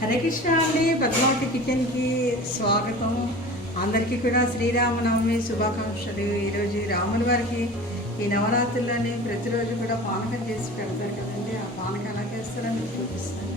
హరే కృష్ణ అండి. పద్మావతి కిచెన్కి స్వాగతం. అందరికీ కూడా శ్రీరామనవమి శుభాకాంక్షలు. ఈరోజు రాముని వారికి ఈ నవరాత్రులని ప్రతిరోజు కూడా పానకం చేసి పెడతారు కదండి. ఆ పానకం ఎలా చేస్తారో మీకు చూపిస్తాను.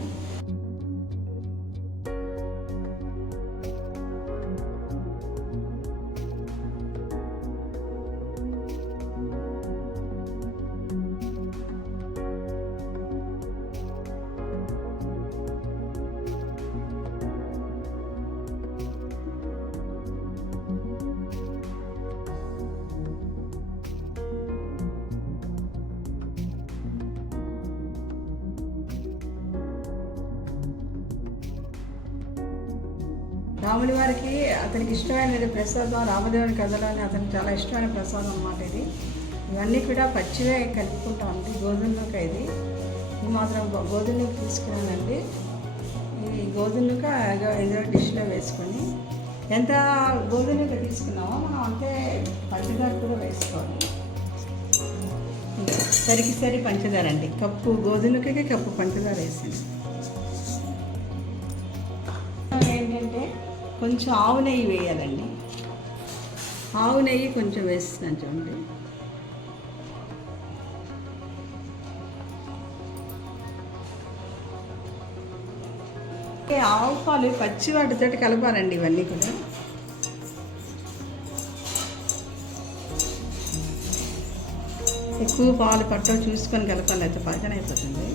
రాముడి వారికి అతనికి ఇష్టమైన ప్రసాదం, రామదేవుని కథలోని అతనికి చాలా ఇష్టమైన ప్రసాదం అన్నమాట ఇది. ఇవన్నీ కూడా పచ్చివే కలుపుకుంటామండి. గోధుమ నూక ఇది మాత్రం గోధుమ నూక తీసుకున్నానండి. ఈ గోధుమ నూక ఏదో డిష్లో వేసుకొని ఎంత గోధుమ నూక తీసుకున్నామో మనం అంతే పంచదార కూడా వేసుకోవాలి. సరి పంచదార అండి. కప్పు గోధుమ నూకకి కప్పు పంచదార వేసింది. ఏంటంటే కొంచెం ఆవు నెయ్యి వేయాలండి. ఆవు నెయ్యి కొంచెం వేస్తున్నాను చూడండి. ఆవు పాలు పచ్చి వాటితో కలపాలండి. ఇవన్నీ కూడా ఎక్కువ పాలు పట్టో చూసుకొని కలపాలి, అయితే పలకన అయిపోతుంది.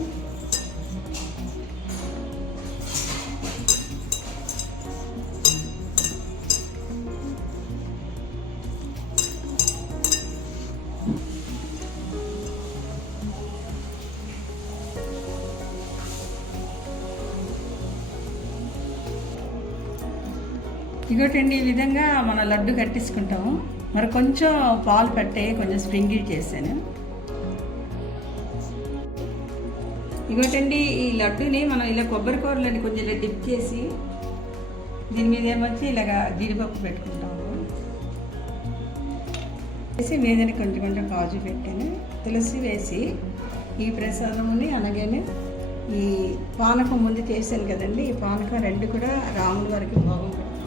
ఇంకోటండి, ఈ విధంగా మన లడ్డు కట్టించుకుంటాము. మరి కొంచెం పాలు పట్టే కొంచెం స్ప్రింగిల్ చేశాను. ఇంకోటండి, ఈ లడ్డుని మనం ఇలా కొబ్బరి కూరలని కొంచెం ఇలా డిప్ చేసి దీని మీద ఏమొచ్చి ఇలాగా జీడిపప్పు పెట్టుకుంటాము. వేసి మీదని కొంచెం కొంచెం కాజు పెట్టాను. తులసి వేసి ఈ ప్రసాదముని అలాగేనే ఈ పానకం ముందు చేశాను కదండి. ఈ పానకం రెండు కూడా రాముడి వారికి భోగం పెడతాను.